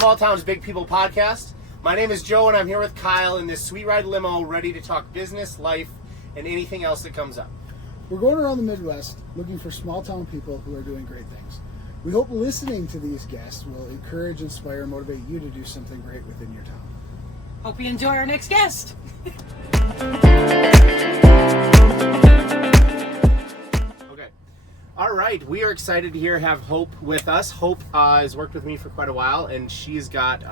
Small Towns, Big People podcast. My name is Joe, and I'm here with Kyle in this sweet ride limo, ready to talk business, life, and anything else that comes up. We're going around the Midwest looking for small town people who are doing great things. We hope listening to these guests will encourage, inspire, and motivate you to do something great within your town. Hope you enjoy our next guest. Okay. All right. We are excited to have Hope with us. Hope has worked with me for quite a while, and she's got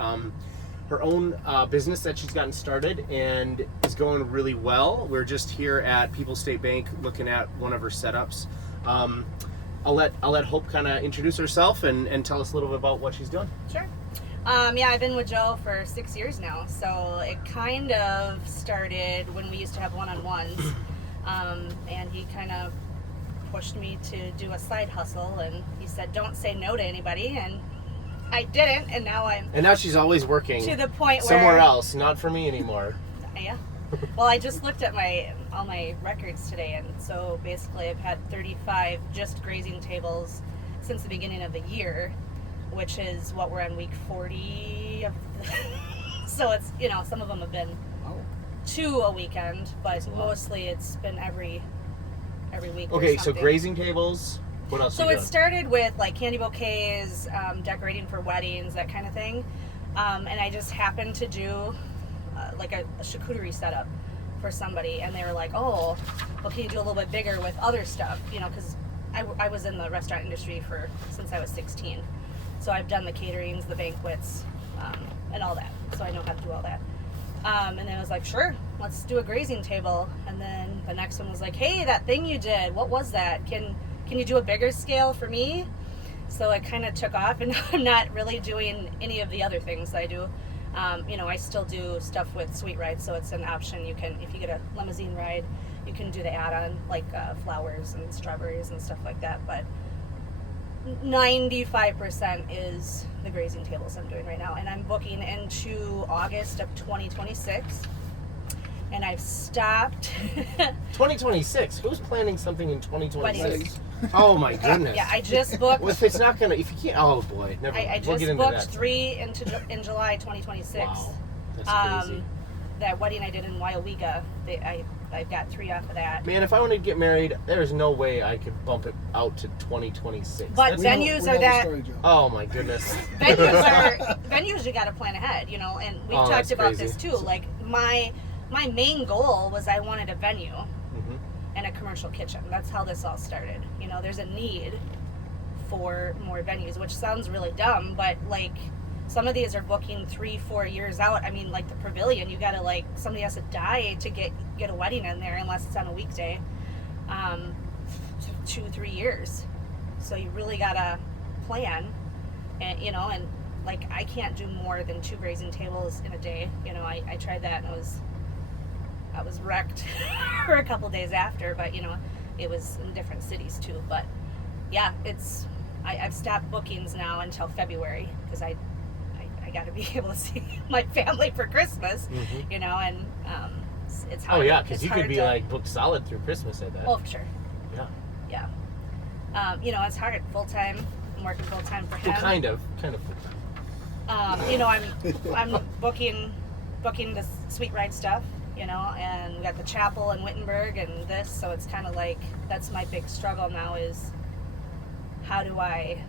her own business that she's gotten started and is going really well. We're just here at People's State Bank looking at one of her setups. I'll let Hope kind of introduce herself and tell us a little bit about what she's doing. Sure. I've been with Joe for 6 years now, so it kind of started when we used to have one-on-ones, and he kind of pushed me to do a side hustle, and he said, don't say no to anybody, and I didn't, and now I'm... And now she's always working to the point where... somewhere else, not for me anymore. Yeah. Well, I just looked at all my records today, and so basically I've had 35 just grazing tables since the beginning of the year, which is what we're on week 40 of so it's, some of them have been 2 a weekend, but mostly it's been every week. Okay, so grazing tables, what else? So it started with like candy bouquets, decorating for weddings, that kind of thing, and I just happened to do like a charcuterie setup for somebody, and they were like, oh, well, can you do a little bit bigger with other stuff, because I was in the restaurant industry since I was 16. So I've done the caterings, the banquets, and all that. So I know how to do all that. And then I was like, sure, let's do a grazing table. And then the next one was like, hey, that thing you did, what was that? Can you do a bigger scale for me? So it kind of took off, and I'm not really doing any of the other things I do. I still do stuff with sweet rides, so it's an option. You can, if you get a limousine ride, you can do the add-on, like flowers and strawberries and stuff like that. But 95% is the grazing tables I'm doing right now, and I'm booking into August of 2026, and I've stopped. 2026? Who's planning something in 2026? Weddings. Oh my goodness. Yeah, I just booked. Well, if it's not gonna, if you can't, oh boy, never mind. I We'll just get into booked that. 3 in July 2026. Wow, that's crazy. That wedding I did in Wyowega, I got 3 off of that. Man, if I wanted to get married, there's no way I could bump it out to 2026. But That's- venues We are know the that. story, Joe. Oh my goodness. Venues you got to plan ahead, and we've Oh, talked that's about crazy. this too. Like my main goal was I wanted a venue Mhm. and a commercial kitchen. That's how this all started. There's a need for more venues, which sounds really dumb, but like some of these are booking 3-4 years out. I mean, like the Pavilion, you gotta somebody has to die to get a wedding in there unless it's on a weekday. 2-3 years. So you really gotta plan, and and like I can't do more than 2 grazing tables in a day. I tried that, and I was wrecked for a couple days after, but it was in different cities too. But yeah, I've stopped bookings now until February, because I got to be able to see my family for Christmas, Mhm. and it's Oh hard. yeah, because it's you could hard be to, like booked solid through Christmas, I bet. oh, for sure, Yeah. yeah. It's hard full time. I'm working full time for him. Well, kind of full time. I'm booking the sweet ride stuff, and we got the chapel in Wittenberg and this, so it's kind of like that's my big struggle now, is how do I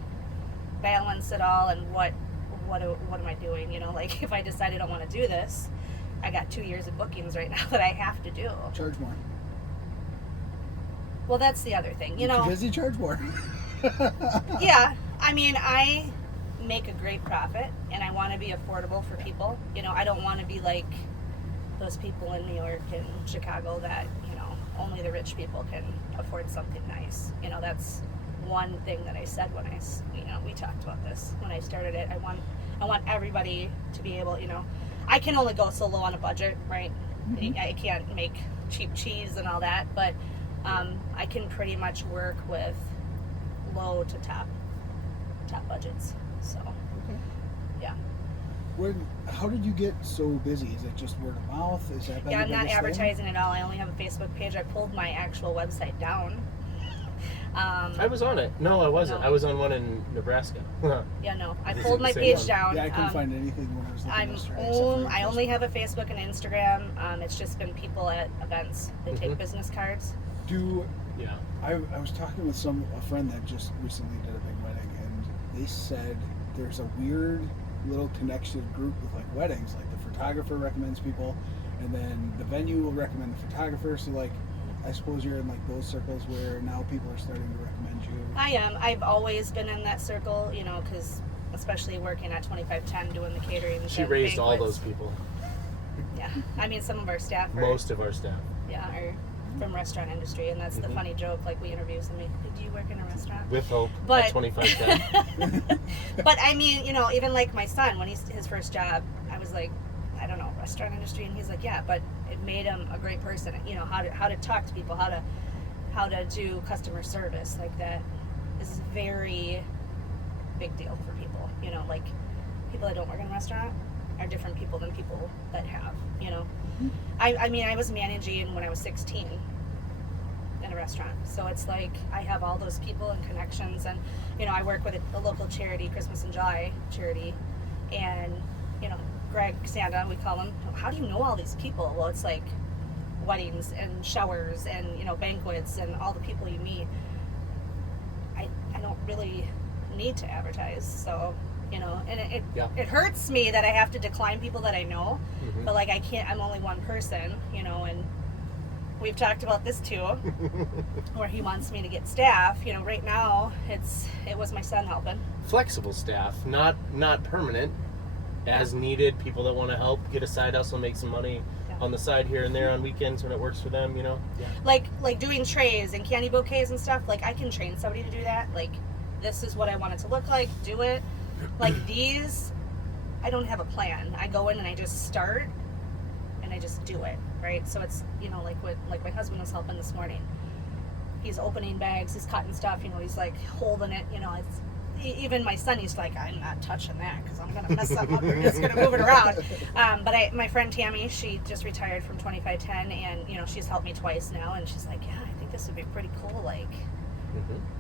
balance it all, and what am I doing? Like if I decide I don't want to do this, I got 2 years of bookings right now that I have to do. Charge more. Well, that's the other thing, If you're busy, charge more. Yeah, I mean, I make a great profit, and I want to be affordable for people. I don't want to be like those people in New York and Chicago that, only the rich people can afford something nice. That's one thing that I said when we talked about this. When I started it, I want everybody to be able, I can only go so low on a budget, right? Mm-hmm. I can't make cheap cheese and all that, but I can pretty much work with low to top budgets. So, Okay. yeah. How did you get so busy? Is it just word of mouth? Is that Yeah, I'm the not biggest thing? advertising at all. I only have a Facebook page. I pulled my actual website down. I was on it. No, I wasn't. No. I was on one in Nebraska. Yeah, no. I Is it pulled the my same page one? down. Yeah, I couldn't find anything when I was looking at this track, except for I your only Facebook. have a Facebook and Instagram. It's just been people at events. They take business cards. Yeah. I was talking with a friend that just recently did a big wedding, and they said there's a weird little connection group with like weddings. Like the photographer recommends people, and then the venue will recommend the photographer. So like, I suppose you're in like those circles where now people are starting to recommend you. I am. I've always been in that circle, you know, because especially working at 2510 doing the catering. She raised all those people. Yeah. I mean, some of our staff are, Most of our staff. yeah, are from restaurant industry, and that's the funny joke. Like, we interview somebody, do you work in a restaurant? With Hope But- at 2510. But I mean, you know, even like my son, when his first job, I was like, I don't know, restaurant industry, and he's like, yeah, but it made him a great person. You know, how to talk to people, how to do customer service. Like, that is a very big deal for people. You know, like, people that don't work in a restaurant are different people than people that have. You know, I mean, I was managing when I was 16 in a restaurant, so it's like I have all those people and connections, and you know, I work with a local charity, Christmas in July charity, and you know, Greg Sanda, we call him. How do you know all these people? Well, it's like weddings and showers and, you know, banquets and all the people you meet. I don't really need to advertise, so, you know, and it hurts me that I have to decline people that I know, but like, I can't, I'm only one person, you know, and we've talked about this too, where he wants me to get staff. You know, right now it was my son helping. Flexible staff, not permanent, as needed. People that want to help get a side hustle, make some money on the side here and there on weekends when it works for them, you know. Yeah. Like doing trays and candy bouquets and stuff. Like, I can train somebody to do that. Like, this is what I want it to look like. Do it. Like, these, I don't have a plan. I go in and I just start and I just do it, right? So it's, you know, like my husband was helping this morning. He's opening bags, he's cutting stuff, you know, he's like holding it, you know. It's even my son, he's like, I'm not touching that because I'm gonna mess something up. We're just gonna move it around. But my friend Tammy, she just retired from 2510, and you know, she's helped me twice now, and she's like, yeah, I think this would be pretty cool, like,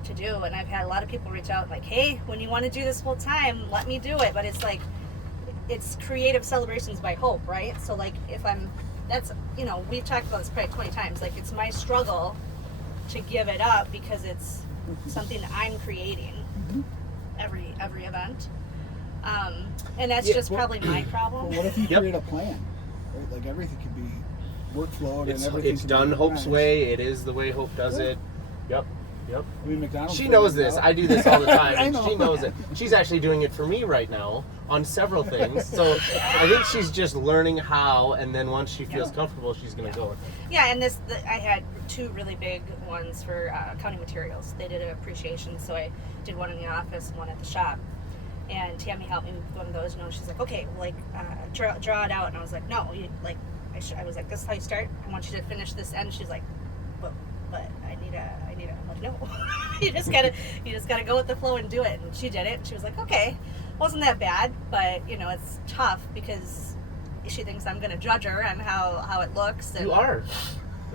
to do. And I've had a lot of people reach out like, hey, when you want to do this full time, let me do it. But it's like, it's Creative Celebrations by Hope, right? So like, that's, you know, we've talked about this probably 20 times. Like, it's my struggle to give it up because it's something that I'm creating every event. And that's just probably my problem. But what if you create a plan? Right? Like, everything could be workflowed and everything. It's can done be Hope's organized. way. It is the way Hope does it. Yep. I mean, McDonald's. She knows this. I do this all the time. I And know. she knows it. She's actually doing it for me right now on several things. So I think she's just learning how, and then once she feels comfortable, she's going to go with it. Yeah, and I had two really big ones for accounting materials. They did an appreciation, so I did one in the office and one at the shop. And Tammy helped me with one of those. You know, she's like, okay, well, like, draw it out. And I was like, no, I was like, this is how you start. I want you to finish this end. She's like, but I need a. I'm like, no, you just gotta go with the flow and do it. And she did it. And she was like, okay, wasn't that bad, but you know, it's tough because she thinks I'm gonna judge her on how it looks. And You are.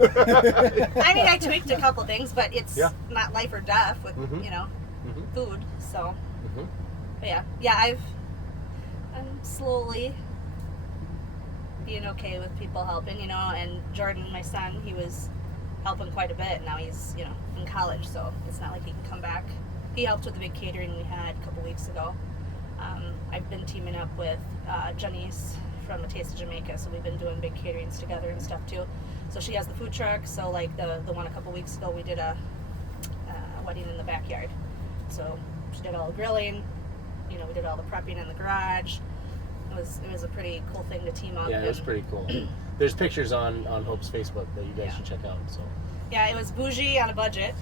I mean, I tweaked a couple things, but it's not life or death with you know, food. So, but yeah, I'm slowly being okay with people helping, you know. And Jordan, my son, he was helping quite a bit. Now he's, you know, in college, so it's not like he can come back. He helped with the big catering we had a couple weeks ago. I've been teaming up with Janice from A Taste of Jamaica, so we've been doing big caterings together and stuff too. So she has the food truck. So like the one a couple weeks ago, we did a wedding in the backyard. So she did all the grilling. You know, we did all the prepping in the garage. It was a pretty cool thing to team up. Yeah, it was pretty cool. There's pictures on Hope's Facebook that you guys should check out. So. Yeah, it was bougie on a budget.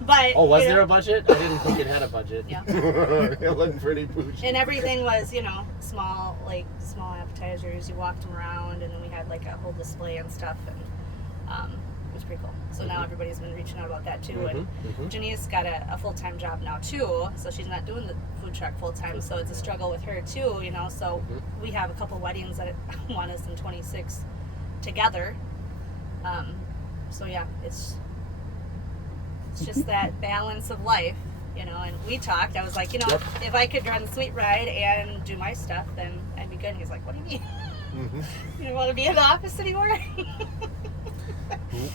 But Was you know, there a budget? I didn't think it had a budget. Yeah. It looked pretty bougie. And everything was, you know, small appetizers. You walked them around, and then we had like a whole display and stuff, and it was pretty cool. So now everybody's been reaching out about that too. And Janice got a full-time job now too, so she's not doing the food truck full-time. So it's a struggle with her too, you know. So we have a couple weddings that want us in 26 together. So yeah, it's It's just that balance of life, you know. And we talked. I was like, you know, Yep. if I could run the Sweet Ride and do my stuff, then I'd be good. And he's like, what do you mean? Mm-hmm. You don't want to be in the office anymore?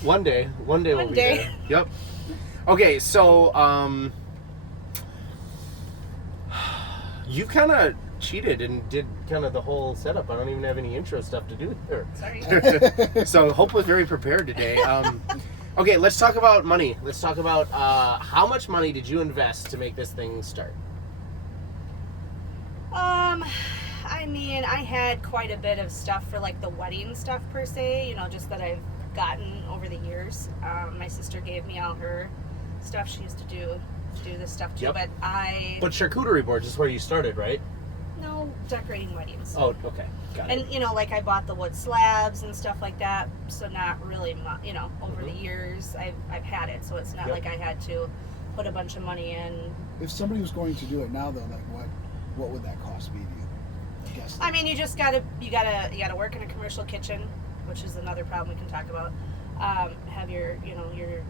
One day we'll One be day. there. Yep. Okay, so you kind of cheated and did kind of the whole setup. I don't even have any intro stuff to do here. Sorry. So Hope was very prepared today. Okay, let's talk about money. Let's talk about how much money did you invest to make this thing start? I mean, I had quite a bit of stuff for like the wedding stuff per se, you know, just that I've gotten over the years. My sister gave me all her stuff. She used to do this stuff too, Yep. but But charcuterie boards is where you started, right? no, decorating weddings. Oh, okay, got it. And you know, like I bought the wood slabs and stuff like that, so not really, you know, over the years I've had it, so it's not Yep. like I had to put a bunch of money in. If somebody was going to do it now, though, like what would that cost be to you? I guess. I mean, you gotta work in a commercial kitchen, which is another problem we can talk about. Have your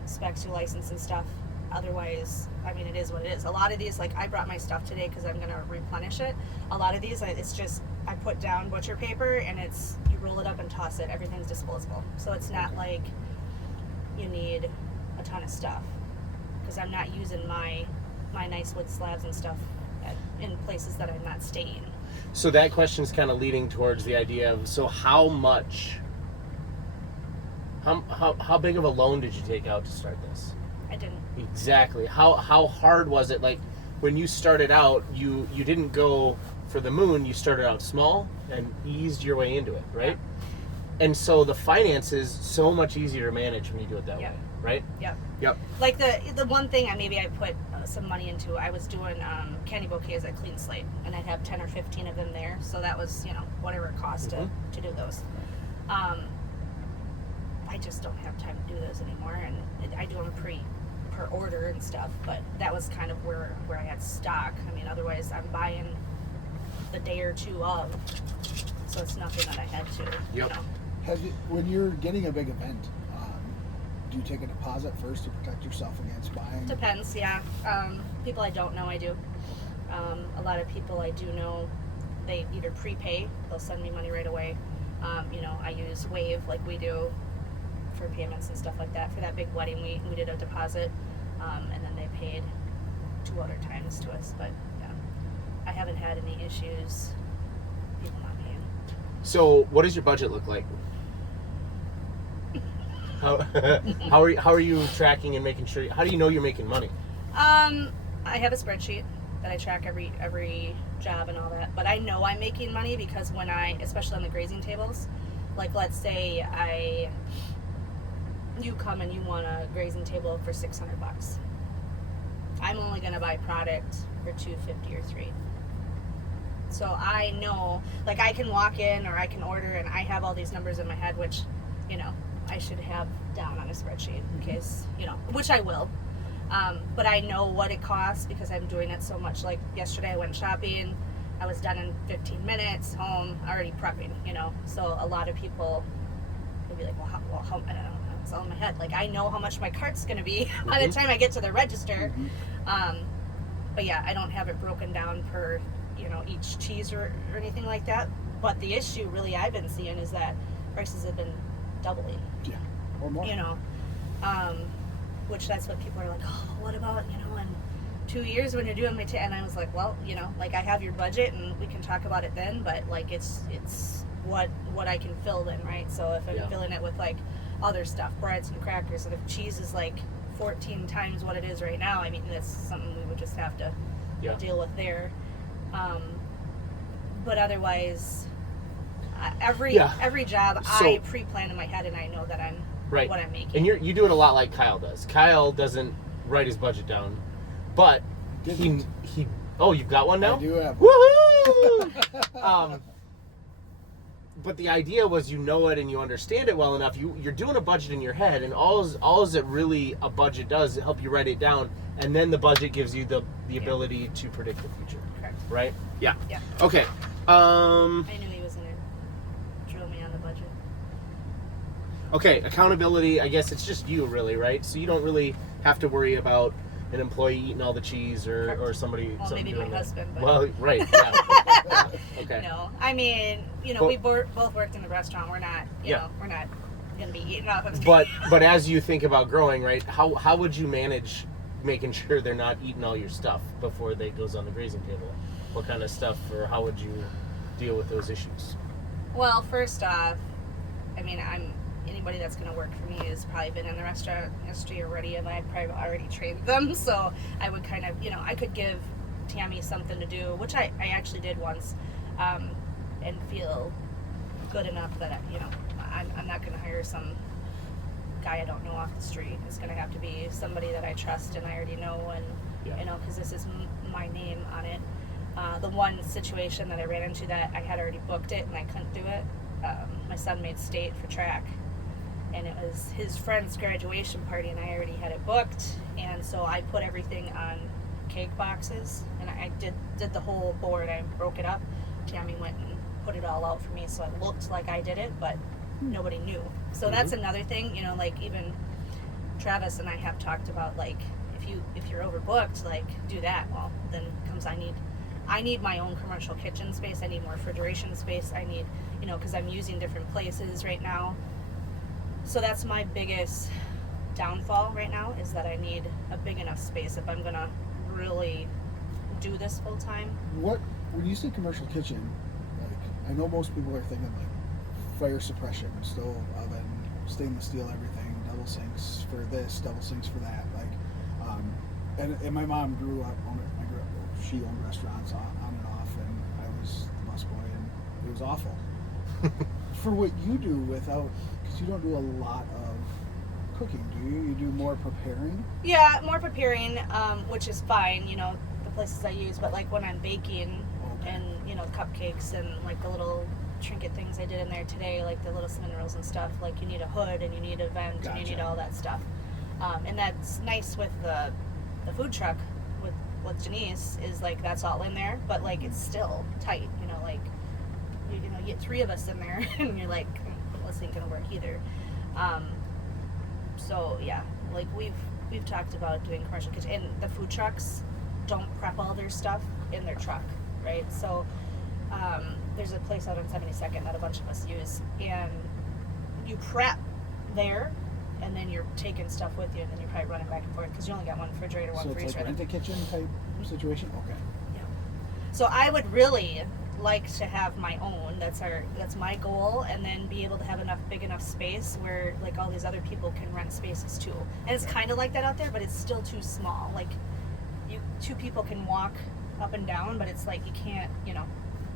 specs, your license and stuff. Otherwise, I mean, it is what it is. A lot of these, like I brought my stuff today because I'm gonna replenish it. A lot of these, it's just I put down butcher paper and it's you roll it up and toss it. Everything's disposable, so it's not like you need a ton of stuff because I'm not using my nice wood slabs and stuff in places that I'm not staying. So that question is kind of leading towards the idea of, so how big of a loan did you take out to start this? I didn't. Exactly. How hard was it? Like when you started out, you didn't go for the moon. You started out small and eased your way into it, right? Yeah. And so the finances so much easier to manage when you do it that Yeah. way, right? Yep. Yep. Like the one thing I put some money into, I was doing candy bouquets at Clean Slate, and I'd have 10 or 15 of them there, so that was, you know, whatever it cost to do those. I just don't have time to do those anymore, and I do them per order and stuff, but that was kind of where I had stock. I mean, otherwise I'm buying the day or two of, so it's nothing that I had to, you Yep. know. When you're getting a big event, do you take a deposit first to protect yourself against buying? Depends, yeah. People I don't know, I do. A lot of people I do know, they either prepay, they'll send me money right away. You know, I use Wave like we do for payments and stuff like that. For that big wedding, we did a deposit, and then they paid 2 other times to us. But yeah, I haven't had any issues people not paying. So what does your budget look like? How are you tracking and making sure? How do you know you're making money? I have a spreadsheet that I track every job and all that, but I know I'm making money because when especially on the grazing tables, like let's say you come and you want a grazing table for $600. I'm only gonna buy product for $250 or $3. So I know, like I can walk in or I can order and I have all these numbers in my head, which, you know, I should have down on a spreadsheet in case, you know, which I will. But I know what it costs because I'm doing it so much. Like yesterday I went shopping, I was done in 15 minutes, home, already prepping, you know. So a lot of people would be like, well, how I don't know, it's all in my head. Like I know how much my cart's gonna be by the time I get to the register. But yeah, I don't have it broken down per, you know, each cheese or anything like that. But the issue really I've been seeing is that prices have been doubling. Yeah, or more. You know, which that's what people are like, oh, what about, you know, in 2 years when you're doing my and I was like, well, you know, like I have your budget and we can talk about it then, but like it's what I can fill then, right? So if I'm filling it with like other stuff, breads and crackers, and if cheese is like 14 times what it is right now, I mean, that's something we would just have to deal with there. But otherwise, every job I pre-plan in my head and I know that I'm what I'm making. And you do it a lot like Kyle does. Kyle doesn't write his budget down, but he oh, you've got one now? I do have one. Woohoo! But the idea was you know it and you understand it well enough. You're doing a budget in your head, and all that really a budget does is help you write it down, and then the budget gives you the ability to predict the future. Correct. Right? Yeah. Yeah. Okay. I knew he was gonna drill me on the budget. Okay, accountability, I guess it's just you really, right? So you don't really have to worry about an employee eating all the cheese or somebody. Well, something maybe my doing that. husband, but Well, right. Yeah. Yeah, okay. no. I mean, you know, But- we both worked in the restaurant. We're not, you know, we're not gonna be eating off of. But as you think about growing, right? How would you manage making sure they're not eating all your stuff before they goes on the grazing table? What kind of stuff, or how would you deal with those issues? Well, first off, I mean, anybody that's going to work for me has probably been in the restaurant industry already, and I've probably already trained them. So I would kind of, you know, I could give Tammy something to do, which I actually did once, and feel good enough that you know I'm not going to hire some guy I don't know off the street. It's going to have to be somebody that I trust and I already know, and you know, because this is my name on it. The one situation that I ran into that I had already booked it and I couldn't do it. My son made state for track, and it was his friend's graduation party, and I already had it booked, and so I put everything on cake boxes, and I did the whole board. I broke it up. Tammy went and put it all out for me, so it looked like I did it, but nobody knew. So that's another thing, you know, like even Travis and I have talked about, like, if you're overbooked, like, do that. Well, then comes I need my own commercial kitchen space. I need more refrigeration space. I need, you know, because I'm using different places right now. So that's my biggest downfall right now, is that I need a big enough space if I'm gonna really do this full time. When you say commercial kitchen, like, I know most people are thinking like fire suppression, stove, oven, stainless steel, everything, double sinks for this, double sinks for that. Like, and my mom grew up she owned restaurants on and off, and I was the busboy, and it was awful. For what you do because you don't do a lot of cooking, do you? You do more preparing? Yeah, more preparing, which is fine, you know, the places I use, but like when I'm baking and, you know, cupcakes and like the little trinket things I did in there today, like the little cinnamon rolls and stuff, like you need a hood and you need a vent and you need all that stuff. And that's nice with the food truck with Janice, is like that's all in there, but like it's still tight, you know, like you know, you get 3 of us in there and you're like, well, this ain't gonna work either. So yeah, like we've talked about doing commercial kitchen, and the food trucks don't prep all their stuff in their truck, right? So there's a place out on 72nd that a bunch of us use, and you prep there, and then you're taking stuff with you, and then you're probably running back and forth because you only got one refrigerator, one so it's freezer. like rent-a-kitchen type situation? Okay. Yeah. So I would really like to have my own. That's my goal, and then be able to have big enough space where like all these other people can rent spaces too. And it's kind of like that out there, but it's still too small. Like 2 people can walk up and down, but it's like you can't, you know,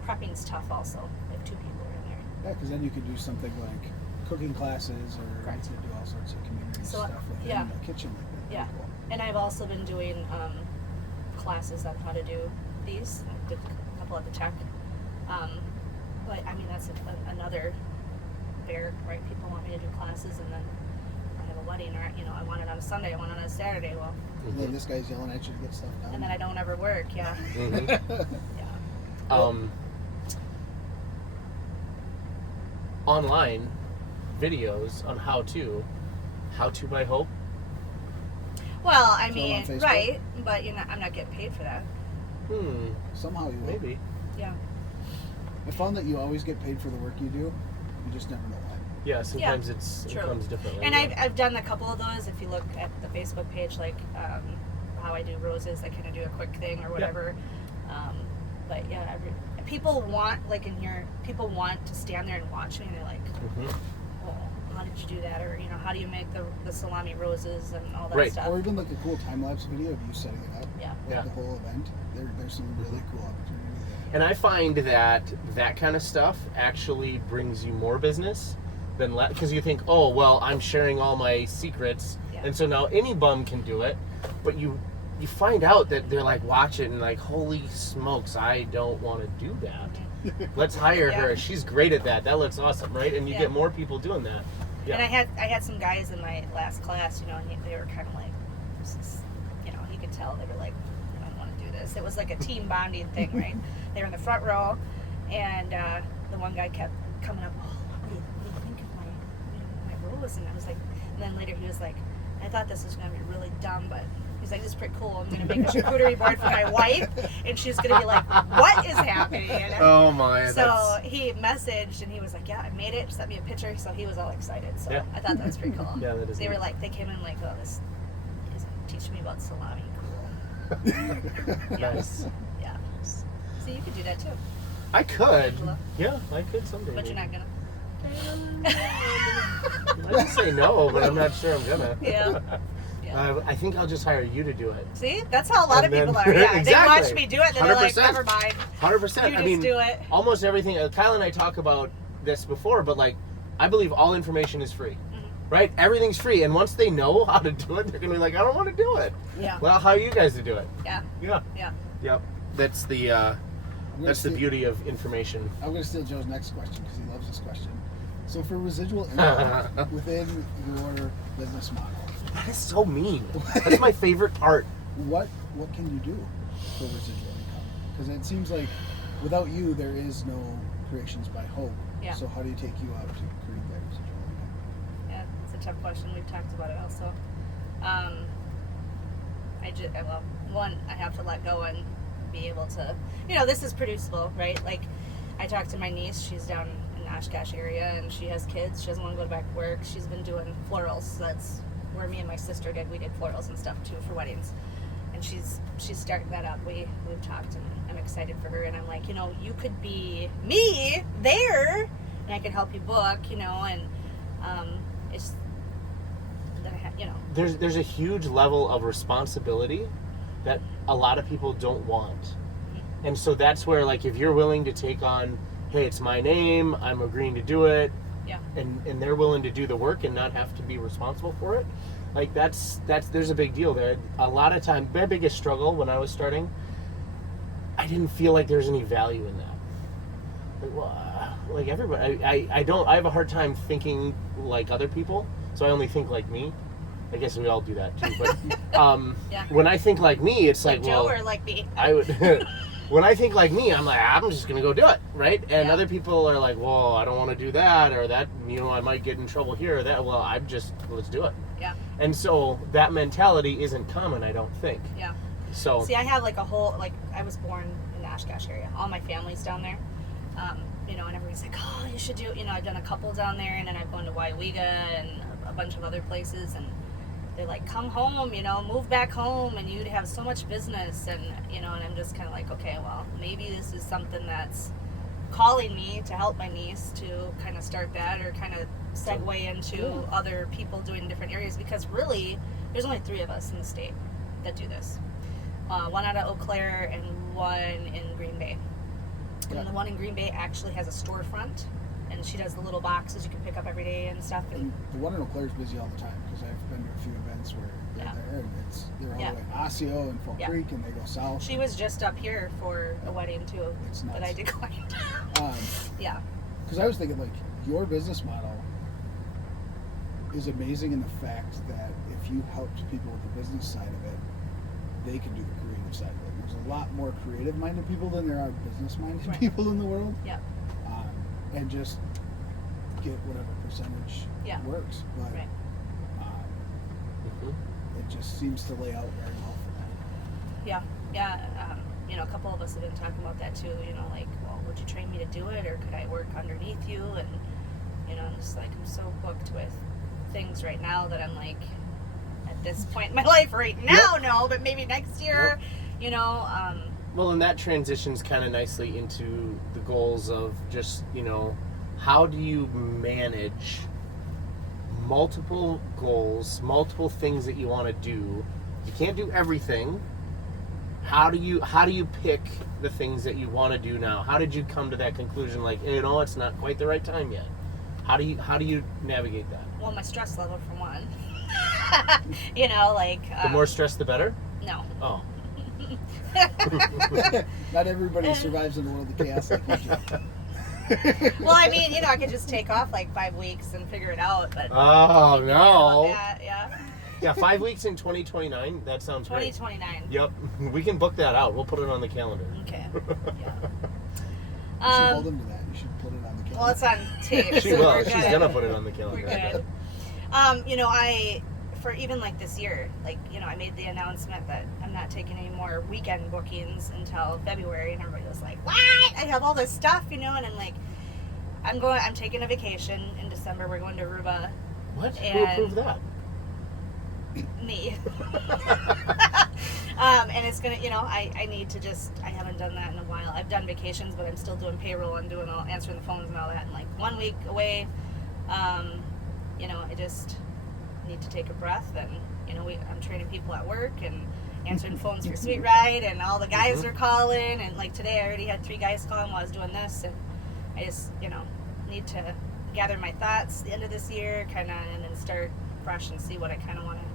prepping's tough also if 2 people are in there. Yeah, because then you could do something like cooking classes, or Correct. you could do all sorts of community So, stuff within yeah. the kitchen like that. Yeah. Cool. And I've also been doing classes on how to do these. I did a couple at the tech. But I mean, that's another bear, right? People want me to do classes, and then I have a wedding, or, you know, I want it on a Sunday, I want it on a Saturday. Well, And then this guy's yelling at you to get stuff done. and then I don't ever work. Yeah. Mhm. Yeah. Online videos on how to by Hope. Well, I Throw it on mean, Facebook? right? But I'm not getting paid for that. Somehow you will. Maybe. Yeah. I found that you always get paid for the work you do. You just never know why. Yeah, sometimes Yeah, it true. comes differently. And yeah. I've done a couple of those. If you look at the Facebook page, like how I do roses, I kind of do a quick thing or whatever. But yeah, people want, like in here, people want to stand there and watch me, and they're like, Mhm. "Oh, how did you do that?" Or, you know, how do you make the salami roses and all that Right. stuff. Or even like a cool time-lapse video of you setting it up. Yeah. Like Yeah. the whole event. There's some really cool opportunities there. And I find that kind of stuff actually brings you more business than because you think, oh, well, I'm sharing all my secrets, Yeah. and so now any bum can do it. But you find out that they're like, watch it, and like, holy smokes, I don't want to do that. Let's hire Yeah. her. She's great at that. That looks awesome, right? And you Yeah. get more people doing that. Yeah. And I had some guys in my last class, you know, and they were kind of like, this is, you know, you could tell they were like, I don't want to do this. It was like a team bonding thing, right? They were in the front row, and the one guy kept coming up, oh, what do you think of my goes? And I was like, and then later he was like, I thought this was going to be really dumb, but he's like, this is pretty cool. I'm going to make a charcuterie board for my wife, and she's going to be like, what is happening? Oh my. So he messaged, and he was like, yeah, I made it. Sent me a picture, so he was all excited. So Yeah. I thought that was pretty cool. Yeah, that is They were neat. like, they came in like, oh, this is teaching me about salami. Cool. Yeah. Nice. Yeah. So you could do that too, I could. Angela. Yeah, I could someday. but you're not gonna. I didn't say no, but I'm not sure I'm gonna. Yeah. Yeah. I think I'll just hire you to do it. See, that's how a lot And of people then- are. Yeah, Exactly. they watch me do it, and then they're like, 100%. never mind. 100%. You I just mean, do it. almost everything. Kyle and I talk about this before, but like, I believe all information is free. Mm-hmm. Right? Everything's free, and once they know how to do it, they're gonna be like, I don't want to do it. Yeah. Well, how are you guys to do it? Yeah. Yeah. Yeah. Yep. That's the beauty of information. I'm going to steal Joe's next question because he loves this question. So for residual income within your business model, That is so mean. That's my favorite part. what can you do for residual income? Because it seems like without you, there is no Creations by Hope. Yeah. So how do you take you out to create that residual income? Yeah, it's a tough question. We've talked about it also. I have to let go and be able to, this is producible, right? Like, I talked to my niece. She's down in Oshkosh area, and she has kids. She doesn't want to go back to work. She's been doing florals. So that's where me and my sister did. We did florals and stuff too for weddings. And she's starting that up. We've talked, and I'm excited for her. And I'm like, you could be me there, and I could help you book, and it's that There's a huge level of responsibility that a lot of people don't want. And so that's where, like, if you're willing to take on, hey, it's my name, I'm agreeing to do it, Yeah. and they're willing to do the work and not have to be responsible for it, like, that's there's a big deal there. A lot of time, my biggest struggle when I was starting, I didn't feel like there's any value in that. Like, well, like everybody, I have a hard time thinking like other people, so I only think like me. I guess we all do that too, but Yeah. when I think like me, it's like, Joe well, or like me. I would. When I think like me, I'm like, I'm just gonna go do it, right? And Yeah. other people are like, well, I don't want to do that, or that, I might get in trouble here or that. Well, let's do it. Yeah. And so that mentality isn't common, I don't think. Yeah. So See, I have like a whole, I was born in the Oshkosh area. All my family's down there. And everybody's like, oh, you should do, I've done a couple down there, and then I've gone to Waiwega and a bunch of other places, and they're like, come home, move back home, and you'd have so much business, and, and I'm just kind of like, okay, well, maybe this is something that's calling me to help my niece to kind of start that, or kind of segue into other people doing different areas, because really, there's only 3 of us in the state that do this. One out of Eau Claire and one in Green Bay. Yeah. And the one in Green Bay actually has a storefront, and she does the little boxes you can pick up every day and stuff. And the one in Eau Claire is busy all the time because I've been to a few events where they're there, and they're all the way in Osseo and Fall Creek, and they go south. She was just up here for a wedding too, It's that nuts. I declined. Yeah. Because I was thinking, like, your business model is amazing in the fact that if you helped people with the business side of it, they can do the creative side of it. There's a lot more creative-minded people than there are business-minded Right. people in the world. Yeah. And just get whatever percentage works. But Right. it just seems to lay out very well for that. Yeah. A couple of us have been talking about that too. Like, well, would you train me to do it, or could I work underneath you? And I'm just like, I'm so booked with things right now that I'm like, at this point in my life right now, no, but maybe next year, well, and that transitions kind of nicely into the goals of just, how do you manage multiple goals, multiple things that you want to do? You can't do everything. How do you pick the things that you want to do now? How did you come to that conclusion? Like, it's not quite the right time yet. How do you navigate that? well, my stress level for one. The more stress, the better? No. Oh. Not everybody survives in a world of chaos like you do. Well, I mean, I could just take off like 5 weeks and figure it out, but Oh, no. yeah. Yeah, 5 weeks in 2029. That sounds great. 2029. Yep, we can book that out. We'll put it on the calendar. Okay. You should Yeah. hold them to that. You should put it on the calendar. Well, it's on tape. She so will. we're She's good. gonna put it on the We're calendar. good. You know, for even like this year, like, you know, I made the announcement that I'm not taking any more weekend bookings until February, and everybody was like, what? I have all this stuff, you know, and I'm like, I'm taking a vacation in December. We're going to Aruba. What? Who And- approved that? Me. And it's gonna, you know, I need to I haven't done that in a while. I've done vacations, but I'm still doing payroll and answering the phones and all that. And like 1 week away, you know, I just need to take a breath. And, you know, I'm training people at work and answering phones for Sweet Ride, and all the guys are calling. And like today, I already had 3 guys calling while I was doing this. And I just, you know, need to gather my thoughts the end of this year, kind of, and then start fresh and see what I kind of want to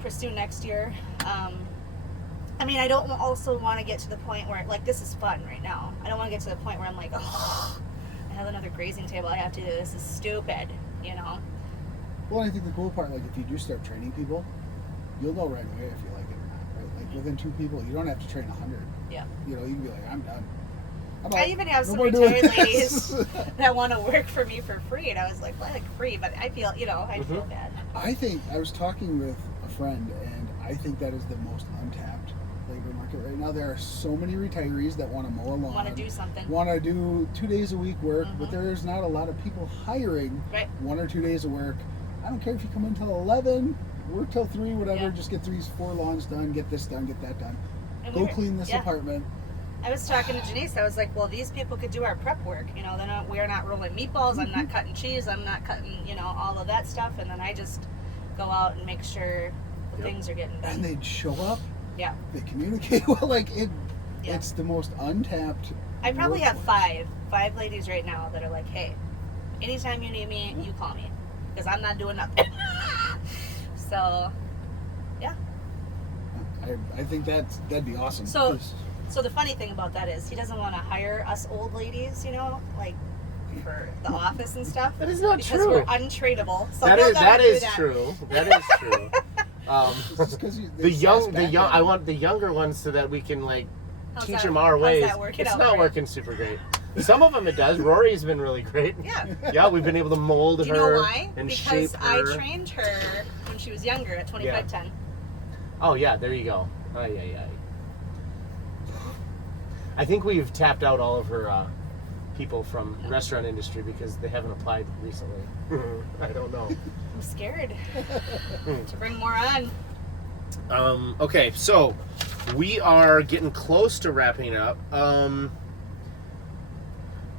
pursue next year. I mean, I don't also want to get to the point where, like, this is fun right now. I don't want to get to the point where I'm like, oh, I have another grazing table I have to do. This is stupid, you know? Well, I think the cool part, like, if you do start training people, you'll know right away if you like it or not, right? Like, within 2 people, you don't have to train 100. Yeah. You know, you can be like, I'm done. I even have No some more doing retired this. ladies that want to work for me for free, and I was like, well, like free, but I feel, you know, I feel bad. I think, I was talking with a friend, and I think that is the most untapped labor market right now. There are so many retirees that want to mow a lawn. Want to do something. Want to do 2 days a week work, but Mhm. there's not a lot of people hiring Right. 1 or 2 days of work. I don't care if you come in till 11, work till 3, whatever, Yeah. just get 4 lawns done, get this done, get that done. And Go we're- clean this yeah. apartment. I was talking to Janice. I was like, well, these people could do our prep work. You know, we're not rolling meatballs. I'm not cutting cheese. I'm not cutting, you know, all of that stuff. And then I just go out and make sure the things are getting And done. they'd show up. Yeah. They communicate well. Like, Yeah. it's the most untapped. I probably have workplace. five ladies right now that are like, hey, anytime you need me, you call me. Because I'm not doing nothing. So, yeah. I think that'd be awesome. So- 'Cause So the funny thing about that is he doesn't want to hire us old ladies, you know, like for the office and stuff. That is not because true. we're untrainable. So That he'll is never do that. true. That is true. it's just 'cause they The young, sass back I at want the younger ones so that we can like How's teach that- them our how's ways. that working It's out not for you? working super great. Some of them it does. Rory's been really great. Yeah. Yeah, we've been able to mold Do you her know why? and Because shape I her. trained her when she was younger at 2510. Oh yeah, there you go. Ay, ay, ay. I think we've tapped out all of her people from restaurant industry because they haven't applied recently. I don't know. I'm scared to bring more on. Okay, so we are getting close to wrapping up.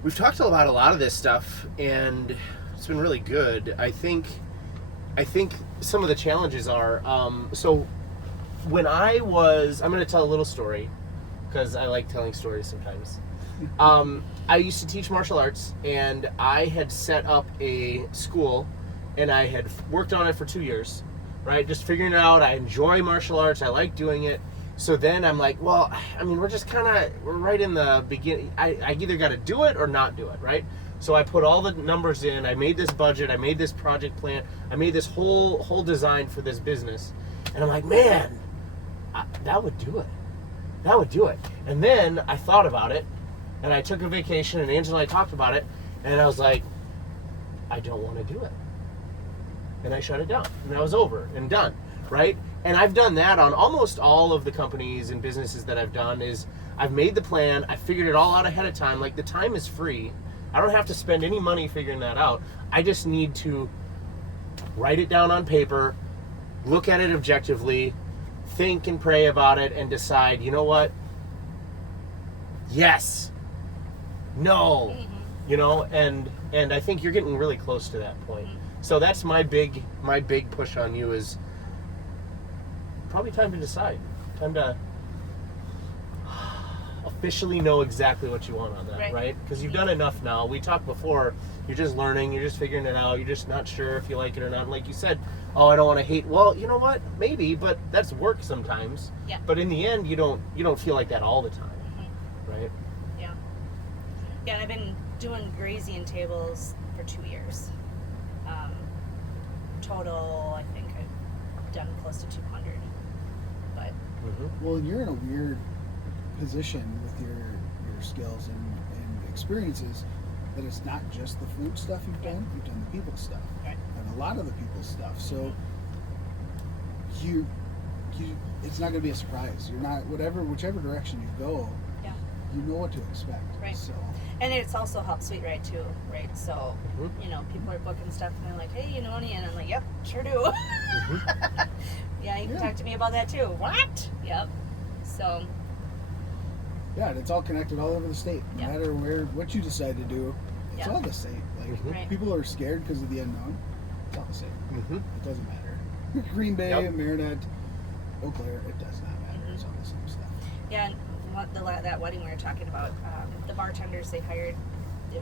We've talked about a lot of this stuff, and it's been really good. I think some of the challenges are so when I'm going to tell a little story because I like telling stories sometimes. I used to teach martial arts, and I had set up a school, and I had worked on it for 2 years, right? Just figuring it out. I enjoy martial arts. I like doing it. So then I'm like, well, I mean, we're right in the beginning. I either got to do it or not do it, right? So I put all the numbers in. I made this budget. I made this project plan. I made this whole design for this business. And I'm like, man, that would do it. That would do it. And then I thought about it, and I took a vacation, and Angela and I talked about it, and I was like, I don't want to do it. And I shut it down, and that was over and done, right? And I've done that on almost all of the companies and businesses that I've done. Is I've made the plan, I figured it all out ahead of time. Like, the time is free. I don't have to spend any money figuring that out. I just need to write it down on paper, look at it objectively, think and pray about it, and decide, you know what? Yes. No. You know, and I think you're getting really close to that point. So that's my big push on you is probably time to decide. Time to officially know exactly what you want on that, right? Because you've done enough now. We talked before, you're just learning, you're just figuring it out, you're just not sure if you like it or not. And like you said, oh, I don't want to hate. Well, you know what? Maybe, but that's work sometimes. Yeah. But in the end, you don't feel like that all the time, right? Yeah. Yeah, and I've been doing grazing tables for 2 years. Total, I think I've done close to 200. But Well, you're in a weird position with your skills and experiences that it's not just the food stuff you've done the people stuff. Right. And a lot of the people stuff. So you it's not going to be a surprise. You're not whichever direction you go, Yeah. you know what to expect. Right. So And it's also helped Sweet Ride too, right? So, you know, people are booking stuff and they're like, hey, you know any? And I'm like, yep, sure do. Yeah, you can Yeah. talk to me about that too. What? Yep. So, yeah, and it's all connected all over the state. No Yeah. matter what you decide to do, it's Yeah. all the same. Like Right. people are scared because of the unknown. It's all the same. Mm-hmm. It doesn't matter. Green Bay, Yep. Marinette, Eau Claire, it does not matter. It's all the same stuff. yeah, and that wedding we were talking about, the bartenders they hired, they're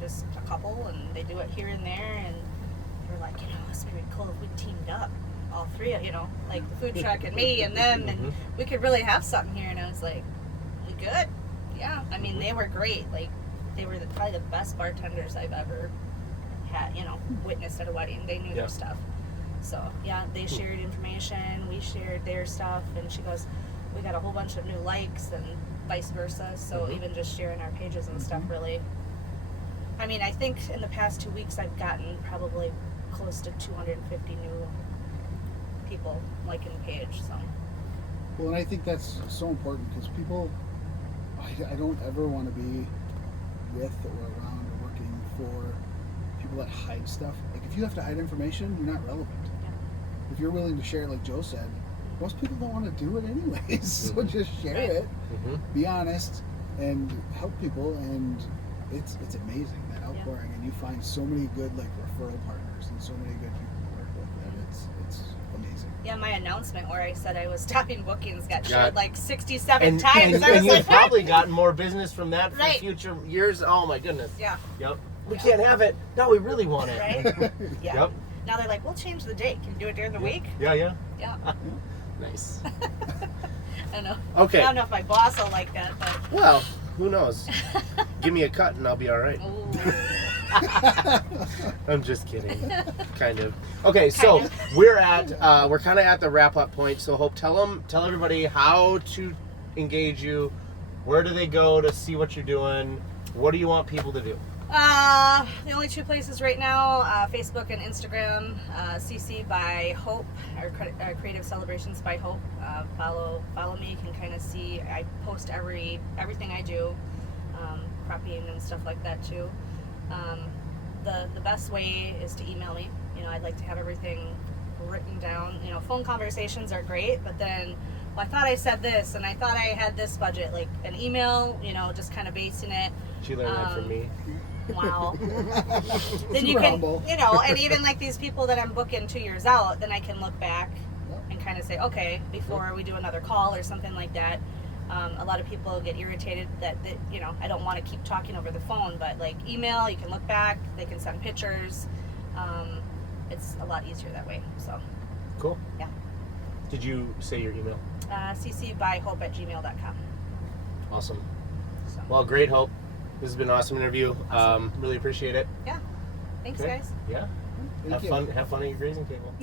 just a couple and they do it here and there. And they were like, you know, this would be cool if we teamed up, all three, you know, like the food truck and me and them, and we could really have something here. And I was like, we could. Yeah. I mean, they were great. Like, they were probably the best bartenders I've ever had, you know, witnessed at a wedding. They knew Yeah. their stuff. So, yeah, they shared information. We shared their stuff. And she goes, we got a whole bunch of new likes and vice versa. So even just sharing our pages and stuff really, I mean, I think in the past 2 weeks I've gotten probably close to 250 new people liking the page. So, Well, and I think that's so important because people, I don't ever want to be with or around or working for people that hide stuff. Like if you have to hide information, you're not relevant. Yeah. If you're willing to share it, like Joe said, most people don't want to do it anyways. So just share it, be honest, and help people. And it's amazing that outpouring, and you find so many good like referral partners and so many good people to work with. That it's amazing. yeah, my announcement where I said I was stopping bookings got Yeah. shared like 67 And, times. and, I was and you've like, probably gotten more business from that for Right. future years. Oh my goodness. yeah, Yep. We can't have it. No, we really want it. right? Yeah. Yep. Now they're like, we'll change the date. Can you do it during the week? Yeah, yeah. Yeah. Nice. I don't know. Okay. I don't know if my boss will like that, but. Well, who knows? Give me a cut and I'll be all right. Ooh. I'm just kidding. Kind of. Okay, so Kind we're kind of at the wrap up point. So Hope, tell everybody how to engage you. Where do they go to see what you're doing? What do you want people to do? The only two places right now, Facebook and Instagram, CC by Hope, or Creative Celebrations by Hope. Follow me. You can kind of see, I post everything I do, prepping and stuff like that too. The best way is to email me. You know, I'd like to have everything written down. You know, phone conversations are great, but then, well, I thought I said this, and I thought I had this budget. Like an email, you know, just kind of basing it. She learned that from me. Wow. Then Super you can, humble. you know, and even like these people that I'm booking 2 years out, then I can look back and kind of say, okay, before we do another call or something like that. A lot of people get irritated that you know, I don't want to keep talking over the phone, but like email, you can look back, they can send pictures. It's a lot easier that way. So, Cool. yeah. Did you say your email? ccbyhope@gmail.com. Awesome. So, Well, great, Hope. This has been an awesome interview. Really appreciate it. yeah. Thanks, Okay. guys. Yeah. Thank you. Have fun at your grazing table.